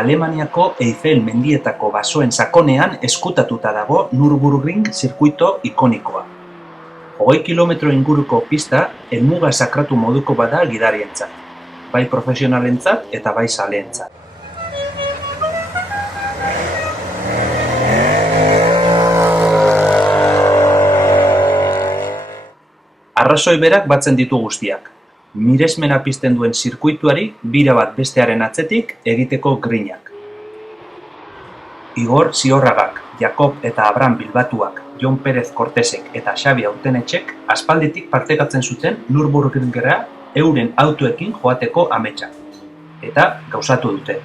Alemaniako Eifel mendietako basoen sakonean ezkutatuta dago Nürburgring zirkuito ikonikoa. 20 kilometro inguruko pista helmuga sakratu moduko bada gidarientzat, bai profesionalentzat eta bai zaleentzat. Arrazoi berak batzen ditu guztiak. Miresmena pizten duen zirkuituari bira bat bestearen atzetik egiteko grinak. Igor Ziorragak, Jakob eta Abraham Bilbatuak, Jon Perez Cortesek eta Xabi Autenetxek aspalditik partekatzen zuten Nürburgringera euren autoekin joateko ametsa. Eta gauzatu dute.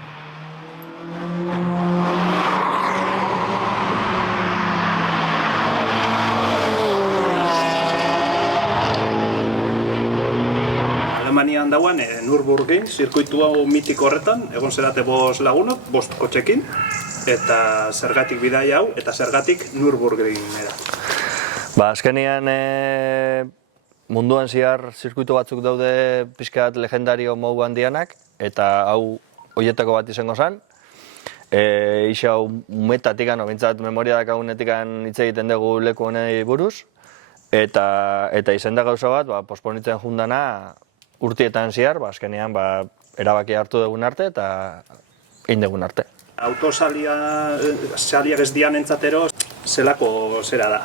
Alemanian dagoen Nürburgring zirkuitu mitiko horretan, egon zerate 5 lagunok, 5 kotxekin, eta zergatik bidaia hau, eta zergatik Nürburgringera. Azkenean munduan zehar zirkuitu batzuk daude pixkat legendario modu handianak, eta hau horietako bat izango zen. Ixa hau umetatik, bintzat memoria dakagunetik hitz egiten dugu leku honei buruz, eta izen da gauza bat, posponitzen jundana urtietan zehar, azkenean erabaki hartu dugun arte eta egin dugun arte. Autosaliak ez dian entzatero, zelako zera da?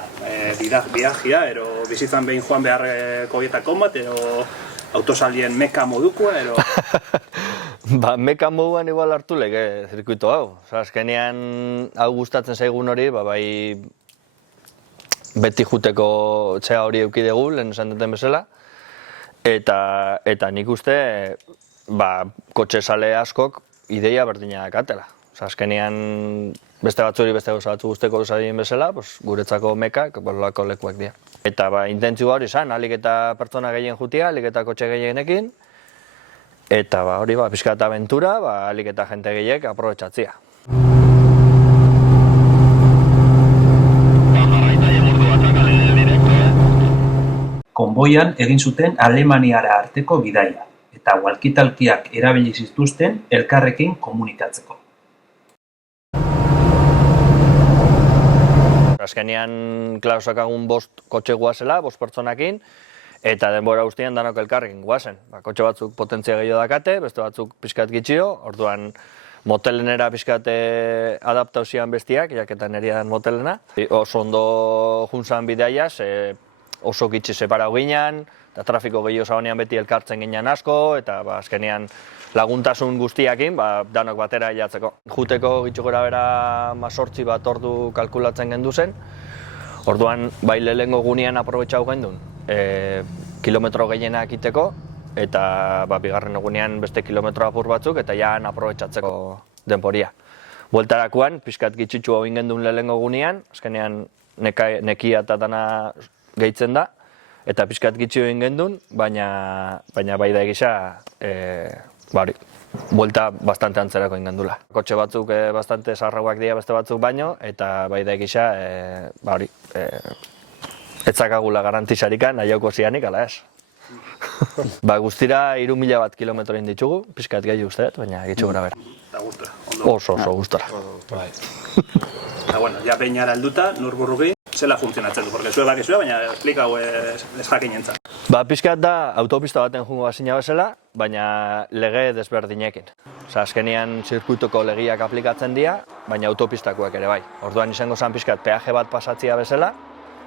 Bidagia, ero bizitzan behin joan beharreko bietako bat, ero autosalien meka modukoa, ero... Meka moduan igual hartu lege zirkuito hau. Azkenean hau gustatzen zaigun hori, bai beti juteko txea hori eukidegu, lehen esan duten bezala. Eta nik uste, kotxe sale askok ideia berdina dakatela. Azkenean beste batzuri beste gauza batzu guzteko duzadien bezala, guretzako mekak, lako lekuak dira. Eta intentzioa hori izan, alik eta pertsona gehien jutia, alik eta kotxe gehienekin. Eta hori pixka eta aventura, alik eta jente gehiek aprobetxatzia. Konboian egin zuten Alemaniara arteko bidaia, eta walkie-talkieak erabili zituzten elkarrekin komunikatzeko. Azkenean, klausakagun 5 kotxe guazela, 5 pertsonakin, eta denbora guztian danok elkarrekin guazen. Kotxe batzuk potentzia gehiago dakate, beste batzuk pixkat gitxio, orduan motelenera pixkat adaptauzian bestiak, jaketan erian motelena. Oso ondo juntzan bideiaz, oso gitxi separau ginen, eta trafiko gehiago zagonean beti elkartzen ginen asko, eta azkenean laguntasun guztiakin, danok batera hilatzeko. Juteko gitxo gora bera 8 bat ordu kalkulatzen gendu zen, orduan bai lehengo gunean aprobetxau gendun kilometro gehienak iteko, eta bigarren egunean beste kilometro apur batzuk, eta jaan aprobetxatzeko denporia. Bueltarakoan, pixkat gitxitxu hau ingendun lehengo gunean, azkenean nekia eta dana gehitzen da, eta pixkat gitxio egin gendun, baina bai da egisa, buelta bastante antzerako egin gendula. Kotxe batzuk bastante sarrauak dira beste batzuk baino, eta bai da egisa, etzakagula garantizarikan, nahiauko zianik, ala ez. Guztira 3.000 bat kilometro egin ditugu, pixkat gehi usteet, baina gitxo gura bera. Eta gustora. Oso gustora. Eta bueno, ja peinara helduta, Nürburgring, zela funtzionatzen du, porque zue bakizue, baina esplikau ez jakin entzat. Pixkat da autopista baten jungo bazina bezala, baina lege desberdinekin. Azkenean zirkuitoko legiak aplikatzen dira, baina autopistakoak ere bai. Orduan izango zen pixkat peaje bat pasatzia bezala,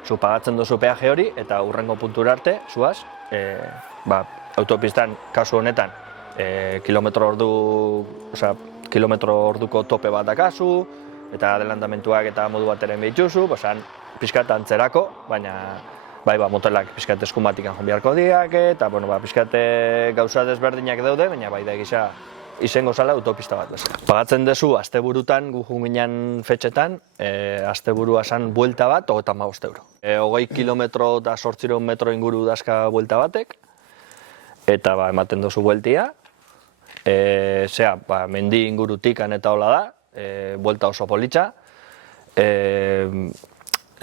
zu pagatzen duzu peaje hori, eta hurrengo puntura arte, zuaz, autopistan, kasu honetan, kilometro orduko tope bat dakazu, eta adelantamentuak eta modu bateren behituzu, pixkat antzerako, baina motelak pixkat eskumatikan joan beharko diak, eta pixkat gauza desberdinak daude, baina bai da egisa izango zala autopista bat bezala. Pagatzen duzu, asteburutan, gu junginan fetxetan, asteburua zan buelta bat, 35 euro. 20 kilometro eta 800 metro inguru dazka buelta batek, eta ematen duzu bueltia, mendi ingurutikan eta hola da, buelta oso politxa.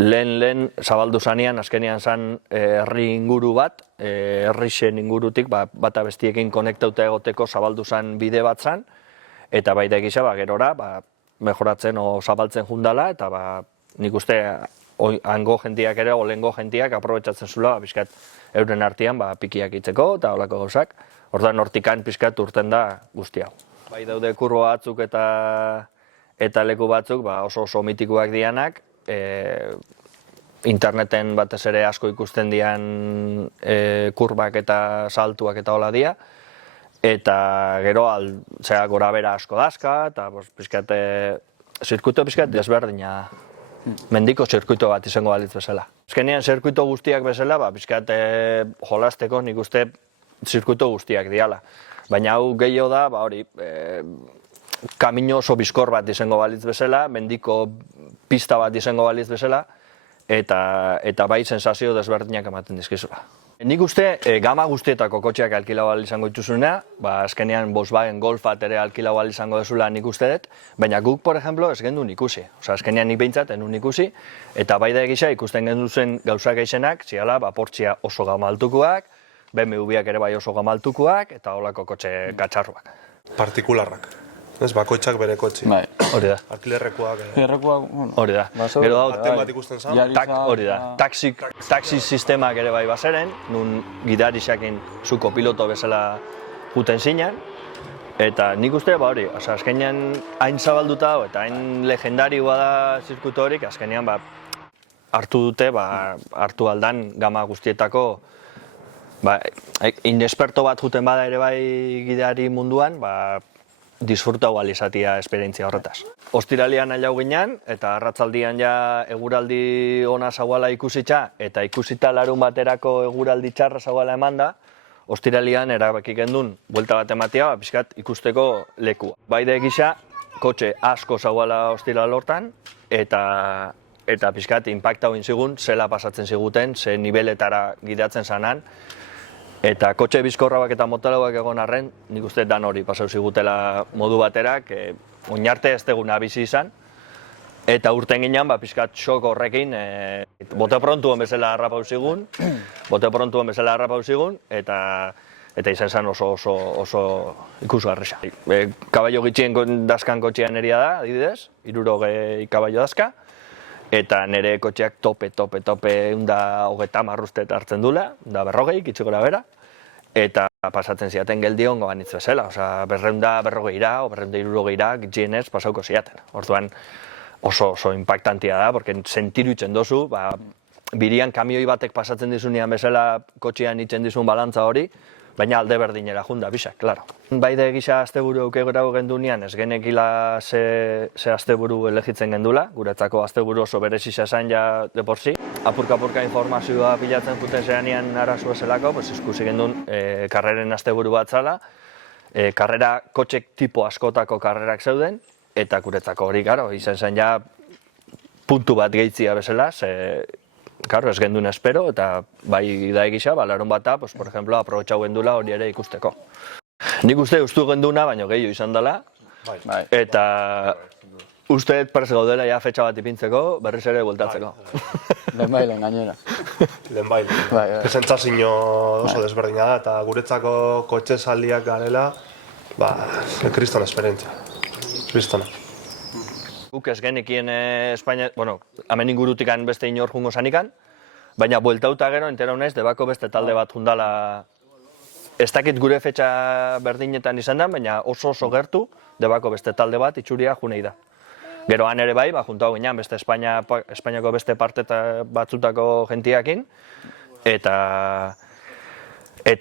Lehen zabaldu zanean, azkenean zan herri inguru bat, herrixen ingurutik, bata bestiekin konektauta egoteko zabaldu zan bide bat zan, eta bai da egisa, gerora, mejoratzen o zabaltzen jundala, eta nik uste hango jentiak ere, olengo jentiak aprobetsatzen zula, pixkat euren artean pikiak itzeko eta olako gauzak. Orduan hortikan pixkat urten da guzti hau. Bai daude kurbo batzuk eta leku batzuk oso mitikoak dianak, interneten batez ere asko ikusten dian kurbak eta saltuak eta hola dia, eta gero gora bera asko dazka, eta zirkuito pixkat desberdina, mendiko zirkuito bat izango balitz bezala. Azkenean zirkuito guztiak bezala, pixkat jolasteko nik uste zirkuito guztiak diala. Baina hau gehiago da, hori, kamino oso bizkor bat izango balitz bezala, mendiko pista bat izango balitz bezala, eta bai sensazio desberdinak ematen dizkizula. Nik uste gama guztietako kotxeak alkilau ahal izango dituzunea, azkenean Volkswagen Golf bat ere alkilau ahal izango dezula nik uste dut, baina guk, por ejemplo, ez gendun ikusi. Azkenean nik behintzat, enun ikusi, eta bai da egisa ikusten genduzen gauzak eixenak, ziala, Porschea oso gama altukoak, BMW-ak ere bai oso gama altukoak, eta holako kotxe gatxarruak. Partikularrak. Ez, bakoitzak bere kotxi. Bai, hori da. Alkilerrekoak. Bueno. Hori da. Gero da, Baten bat ikusten zan. hori da. Taxi sistemak ere bai bazeren, nun gidarixakin zuko piloto bezala juten zinen, eta nik uste, hori, azkenean hain zabalduta eta hain legendarioa da zirkuito horik, azkenean hartu dute, hartu aldan gama guztietako inesperto bat juten bada ere bai gidari munduan, disfrutau alizatia esperientzia horretaz. Ostiralian ailau ginen, eta arratzaldian ja eguraldi ona zauala ikusitza, eta ikusita larun baterako eguraldi txarra zauala eman da, ostiralian erabaki gendun, buelta bat ematea, pixkat ikusteko lekua. Baide egisa, kotxe asko zauala ostiral hortan, eta pixkat inpaktau inzigun, zela pasatzen ziguten, ze niveletara gidatzen zanan, eta kotxe bizkorrauak eta motelauak egon arren, nik uste dan hori pasau zigutela modu baterak, oinarte ez teguna bizi izan, eta urten ginen, pixkat xok horrekin, bote prontuen bezala harrapau zigun, eta izan zen oso ikusgarria. Kabailo gitxien dazkan kotxean eria da, adibidez, 60 kabailo dazka, eta nire kotxeak tope, eunda hogeta marruztet hartzen dula, da 40, itxikora bera, eta pasatzen ziaten geldi hongo banitz bezala, berreunda 40-ra, o 260-ra gitxienez pasauko ziaten. Orduan oso impactantia da, porque sentiru itzen dozu, birian kamioi batek pasatzen dizunean bezala kotxean itzen dizun balantza hori, baina alde berdinera junda, bisak, klaro. Baide egisa asteburu eukegorau gendunean, ez genekila ze asteburu elegitzen gendula, guretzako asteburu oso berezisa esan ja de por si. Apurka informazioa pilatzen juten zeanean arazu ezelako, ikusi gendun karreren asteburu bat zala, karrera kotxek tipo askotako karrerak zeuden, eta guretzako hori, izan zen ja puntu bat gehitzia bezala, ez gendun espero, eta bai da egisa, larun bata, por ejemplo, aprobetxau gendula hori ere ikusteko. Nik uste ustu genduna, baino gehiago izan dela, eta uste prez gaudela ja fetxa bat ipintzeko, berriz ere bueltatzeko. Lehenbailen gainera. Lehenbailen. Esentzazio oso desberdina da, eta guretzako kotxe saldiak garela, kriston esperientzia. Kristona. Guk ez genekien Espainia, hemen ingurutikan beste inor jungo zanikan, baina bueltauta gero entera honez, debako beste talde bat jundala. Ez dakit gure fetxa berdinetan izan da, baina oso gertu, debako beste talde bat itxuria junei da. Gero han ere bai, juntau ginen beste Espainiako beste parte batzutako gentiakin, eta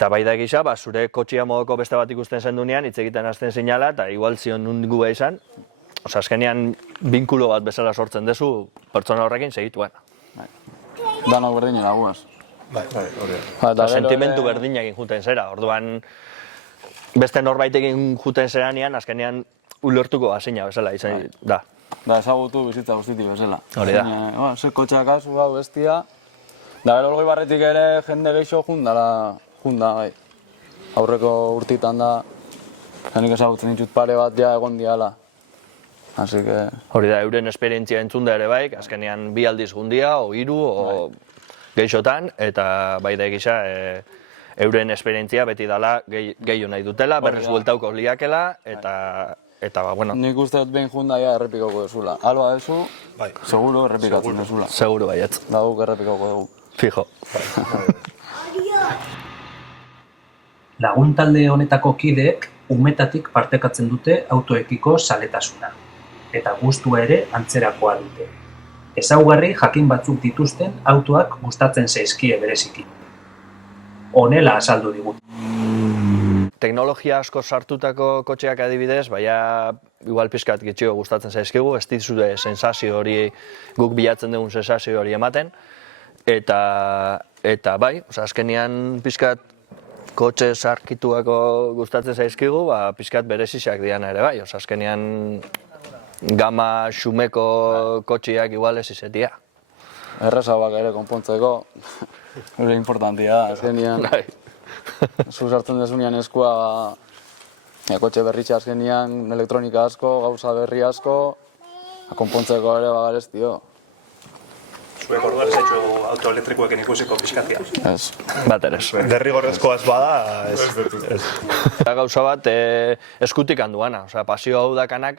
bai da egisa, zure kotxia modoko beste bat ikusten zendunean, hitz egiten hasten zinala, eta igual zion nundu izan, azkenean binkulo bat bezala sortzen dezu pertsona horrekin segituen. Danok berdinera guaz. Sentimentu berdinakin juten zera, orduan beste norbaitekin juten zeranean, azkenean ulertuko hasina bezala izan da. Da, ezagutu bizitza guztitik bezala. Hori da. Zer kotxeak azu gau bestia, da gero olgoi barretik ere jende gehiago junda, bai. Aurreko urtitan da, zenik ezagutzen ditut pare bat ja egon diala. Así que... Hori da, euren esperientzia entzun da ere bai, azkenean 2 aldiz gundia, o 3, o geixotan, eta bai da egisa, euren esperientzia beti dala gehiago nahi dutela, berriz bueltauko liakela, eta bueno. Nik uste dut behin jundaia errepikoko duzula. Alba dezu, Bai. seguro errepikatzen duzula. Seguru baietz. Da guk errepikoko dugu. Fijo. Laguntalde honetako kideek umetatik partekatzen dute autoekiko zaletasuna, eta gustua ere antzerakoa dute. Ezaugarri jakin batzuk dituzten autoak gustatzen zaizkie bereziki. Honela azaldu digute. Teknologia asko sartutako kotxeak adibidez, baina igual pixkat gitxio gustatzen zaizkigu, ez dizute sensazio hori, guk bilatzen dugun sensazio hori ematen, eta bai, azkenean pixkat kotxe sarkituako gustatzen zaizkigu, pixkat berezizak diana ere bai, azkenean gama xumeko kotxiak igual ez izetia. Errezabak ere konpontzeko, hori importantia, azkenean. Zu sartzen desunean eskua, kotxe berritxe azkenean, elektronika asko, gauza berri asko, konpontzeko ere bagarez, tio. Zuek orduan ez haitxu autoelektrikoekin ikusiko pixkatia. Ez. Bat ere ez. Derrigorrezkoa ez bada, ez. Gauza bat eskutik handuana, pasio hau dakanak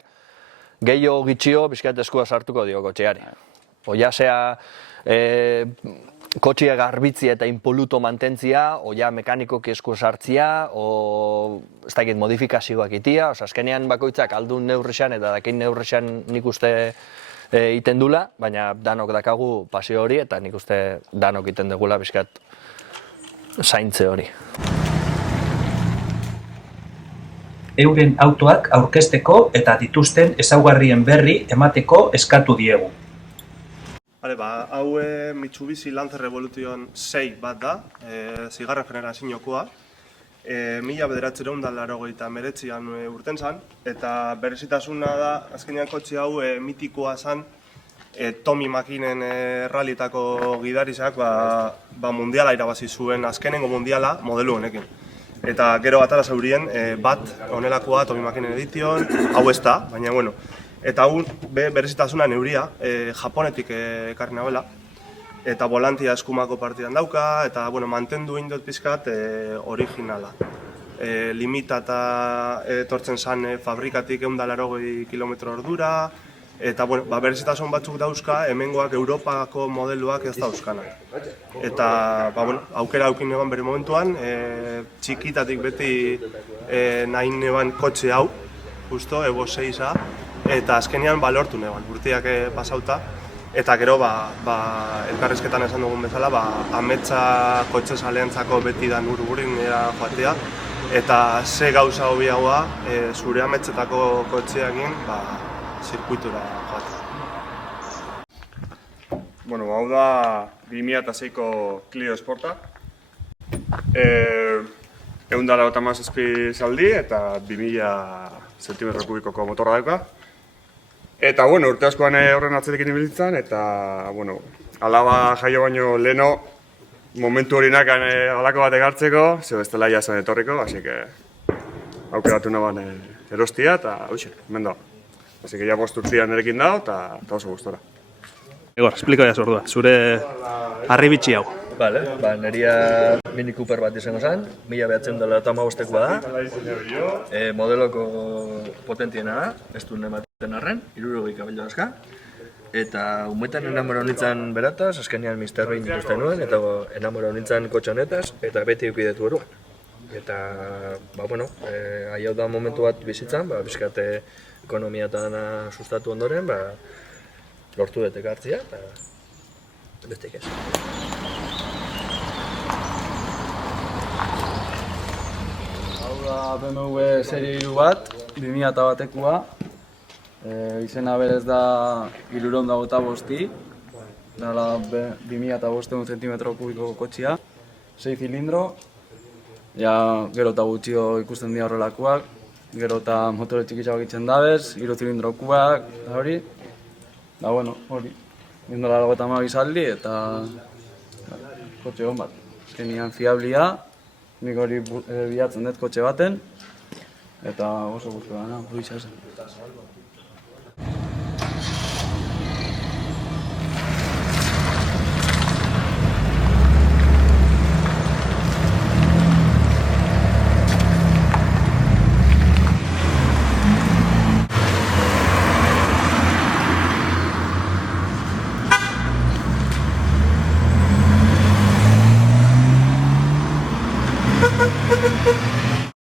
gehiago gitxio pixkat eskua sartuko dio kotxeari. Oia zea kotxea garbitzia eta inpoluto mantentzia, oia mekanikoki esku sartzia, o ez dakit modifikazioak itia, azkenean bakoitzak aldun neurrixan eta dakin neurrixan nik uste iten dula, baina danok dakagu pasio hori eta nik uste danok iten dugula pixkat zaintze hori. Euren autoak aurkezteko eta dituzten ezaugarrien berri emateko eskatu diegu. Hau Mitsubishi Lancer Revolution 6 bat da, zigarren generaziokoa. 1989an urten zan, eta berezitasuna da, azkenean kotxe hau mitikoa zan, Tommy Makinen ralitako gidarizak mundiala irabazi zuen, azkenengo mundiala modelu honekin. Eta gero atara zaurien bat honelakoa Tommy Makinen edition, hau ez da, baina bueno. Eta hau berezitasuna neuria, Japonetik ekarri nagoela. Eta volantia eskumako partidan dauka, eta mantendu indot pizkat originala. Limitata etortzen zan fabrikatik 180 km ordura, eta berezitasun batzuk dauzka, hemengoak Europako modeluak ez dauzkanak. Eta aukera aukin neban bere momentuan, txikitatik beti nahi neban kotxe hau, justo, Evo 6a, eta azkenean lortu neban, urteak pasauta. Eta gero, elkarrizketan esan dugun bezala, ametsa kotxe zaleantzako beti da Nürburgringera joatea. Eta ze gauza hobiagoa, zure ametsetako kotxeakin, zirkuitura joatea. Hau da 2006ko Clio Sporta. 187 zaldi eta 2000 cm3 motorra dauka. Eta, urte askoan horren atzetekin ibilitzen, eta, alaba jaio baino leheno momentu horinak alako bat egartzeko, ze bestela ia zen etorriko, hasi que aukeratu naban erostia, eta hoxe, hemen dago. Hasi que ja 5 urtean nerekin dago, eta oso gustora. Igor, espliko ya zordua, zure harribitxi hau. Bale, neria Mini Cooper bat izango zen, 1985 da, modeloko potentiena da, ez du ematen arren, 60 kaballo aska, eta umetan enamora honintzen berataz, azkenean Mr. Bean dituzten nuen, eta enamora honintzen kotxe honetaz, eta beti eukidetu eruan. Eta, hau da momentu bat bizitzan, bizkate ekonomia eta dana sustatu ondoren, lortu dut ekartzia, eta bestik ez. BMW serie 3 bat, 2001ekoa. Izena berez da 325, dala 2005 cm3 kotxia, 6 zilindro. Gero eta gutxio ikusten dira horrelakoak, gero eta motore txikitxak itzen dabez, 3 zilindrokoak, eta hori. Hori, 182 zaldi eta kotxe hon bat. Azkenean fiablia, nik hori bilatzen dut kotxe baten, eta oso guztu da, hori zen. Agur!